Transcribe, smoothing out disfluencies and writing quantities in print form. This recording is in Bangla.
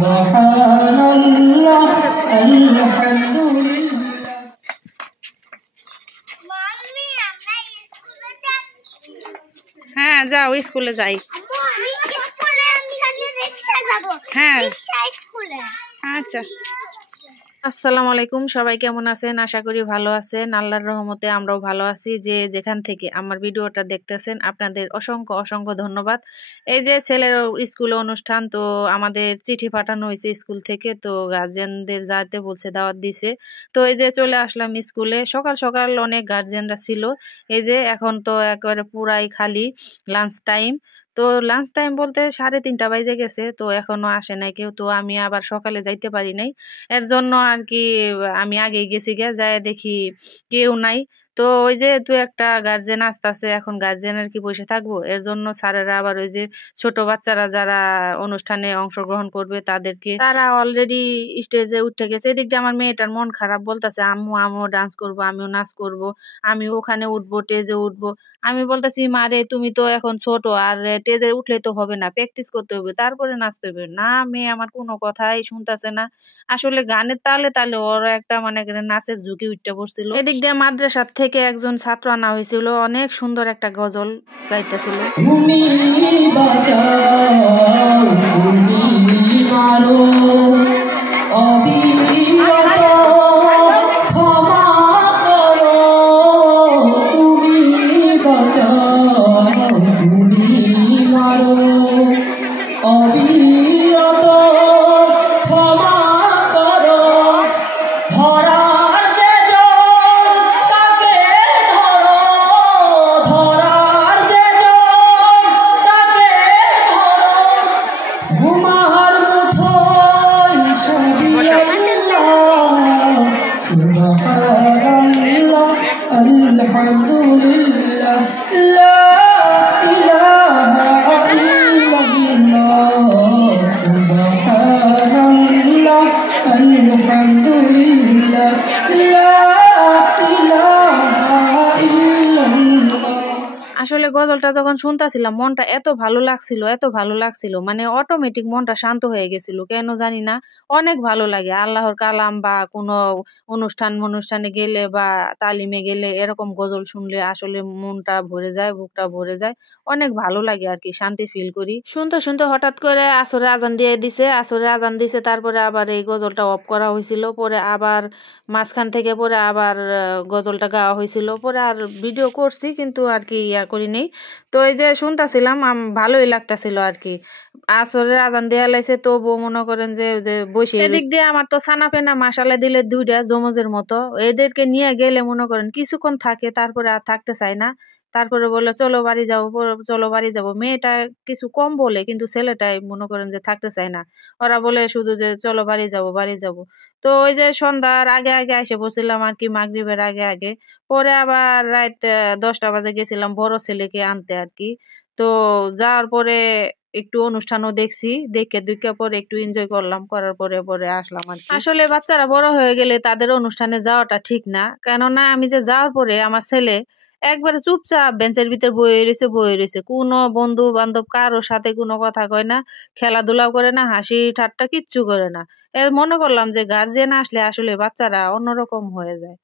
সুবহানাল্লাহ আলহামদুলিল্লাহ। হ্যাঁ যাও স্কুলে যাই। হ্যাঁ আচ্ছা। আসসালামু আলাইকুম, সবাই কেমন আছেন? আশা করি ভালো আছেন। আল্লাহর রহমতে আমরাও ভালো আছি। যে যেখান থেকে আমার ভিডিওটা দেখতেছেন আপনাদের অসংখ্য অসংখ্য ধন্যবাদ। এই যে ছেলের স্কুলে অনুষ্ঠান, তো আমাদের চিঠি পাঠানো হয়েছে স্কুল থেকে, তো গার্জিয়ানদের যাতে বলছে, দাওয়াত দিছে। তো এই যে চলে আসলাম স্কুলে। সকাল সকাল অনেক গার্জিয়ানরা ছিল। এই যে এখন তো একেবারে পুরাই খালি লাঞ্চ টাইম। তো লাঞ্চ টাইম বলতে 3:30 বাজে গেছে, তো এখনো আসে নাই কেউ। তো আমি আবার সকালে যাইতে পারি নাই, এর জন্য আর কি আমি আগেই গেছি গে, যায় দেখি কেউ নাই। তো ওই যে দু একটা গার্জেন আসতেছে, এখন গার্জেনের কি বসে থাকবো, এর জন্য স্যারেরা আবার ওই যে ছোট বাচ্চারা যারা অনুষ্ঠানে অংশগ্রহণ করবে তাদেরকে, তারা অলরেডি স্টেজে উঠে গেছে। এদিক দিয়ে আমার মেয়েটার মন খারাপ, বলতেছে আম্মু আমিও ডান্স করব, আমিও নাচ করব, আমি ওখানে উঠবো, স্টেজে উঠবো। আমি বলতেছি মারে তুমি তো এখন ছোট, আর স্টেজে উঠলে তো হবে না, প্র্যাকটিস করতে হবে, তারপরে নাচতে হবে। না, মেয়ে আমার কোনো কথাই শুনতেছে না। আসলে গানের তালে তালে ওরা একটা মানে নাচের ঝুঁকি উঠতে পড়ছিল। এদিক দিয়ে মাদ্রাসার থেকে একজন ছাত্র আনা হয়েছিল, অনেক সুন্দর একটা গজল গাইতেছিল। তুমি বাঁচাও তুমি মারো অবিরত ক্ষমা করো, তুমি বাঁচাও তুমি মারো অবিরত ক্ষমা করো, ধরার যে জন তাকে ধরো, ধরার যে জন তাকে ধরো, তোমার মুঠোয় সবই আল্লাহ, সুবহানাল্লাহ আলহামদুলিল্লাহ, লা ইলাহা ইল্লাল্লাহ, সুবহানাল্লাহ আলহামদুলিল্লাহ, লা ইলাহা ইল্লাল্লাহ। আসলে গজলটা যখন শুনতাছিলাম মনটা এত ভালো লাগছিল, এত ভালো লাগছিল, মানে অটোমেটিক মনটা শান্ত হয়ে গেছিল, কেন জানি না। অনেক ভালো লাগে আল্লাহর কালাম বা কোনো অনুষ্ঠানে গেলে বা তালিমে গেলে এরকম গজল শুনলে আসলে মনটা ভরে যায়, বুকটা ভরে যায়। অনেক ভালো লাগে আর কি, শান্তি ফিল করি। শুনতে শুনতে হঠাৎ করে আসরে আজান দিয়ে দিছে, আসরে আজান দিছে, তারপরে আবার এই গজলটা অফ করা হয়েছিল, পরে আবার মাঝখান থেকে পরে আবার গজলটা গাওয়া হয়েছিল, পরে আর ভিডিও করছি কিন্তু আর কি করি নেই। তো এই যে শুনতাছিলাম ভালোই লাগতাছিল আর কি। আসরের আজান দেয়া লাইছে, তবুও মনে করেন যে যে বসে। এদিক দিয়ে আমার তো ছানা পেনা মাসালা দিলে দুইটা জমজের মতো, এদেরকে নিয়ে গেলে মনে করেন কিছুক্ষণ থাকে, তারপরে আর থাকতে চায় না। তারপরে বললো চলো বাড়ি যাবো, চলো বাড়ি যাবো। মেয়েটা কিছু কম বলে, কিন্তু ছেলেটাই মনে করেন যে থাকতে চায় না। ওরা বলে শুধু যে চলো বাড়ি যাবো, বাড়ি যাবো। তো ওই যে সন্ধ্যার আগে আগে এসে বসছিলাম আর কি, মাগরিবের আগে আগে। পরে আবার রাত 10টা বাজে গেছিলাম বড় ছেলেকে আনতে আর কি। তো যাওয়ার পরে একটু অনুষ্ঠানও দেখছি, দেখে দুইকা পরে একটু এনজয় করলাম, করার পরে পরে আসলাম আর কি। আসলে বাচ্চারা বড় হয়ে গেলে তাদের অনুষ্ঠানে যাওয়াটা ঠিক না, কেননা আমি যে যাওয়ার পরে আমার ছেলে একবারে চুপচাপ বেঞ্চের ভিতর বয়ে রয়েছে, কোনো বন্ধু বান্ধব কারোর সাথে কোনো কথা কয় না, খেলাধুলাও করে না, হাসি ঠাট্টা কিচ্ছু করে না। এর মনে করলাম যে গার্জিয়ান আসলে আসলে বাচ্চারা অন্যরকম হয়ে যায়।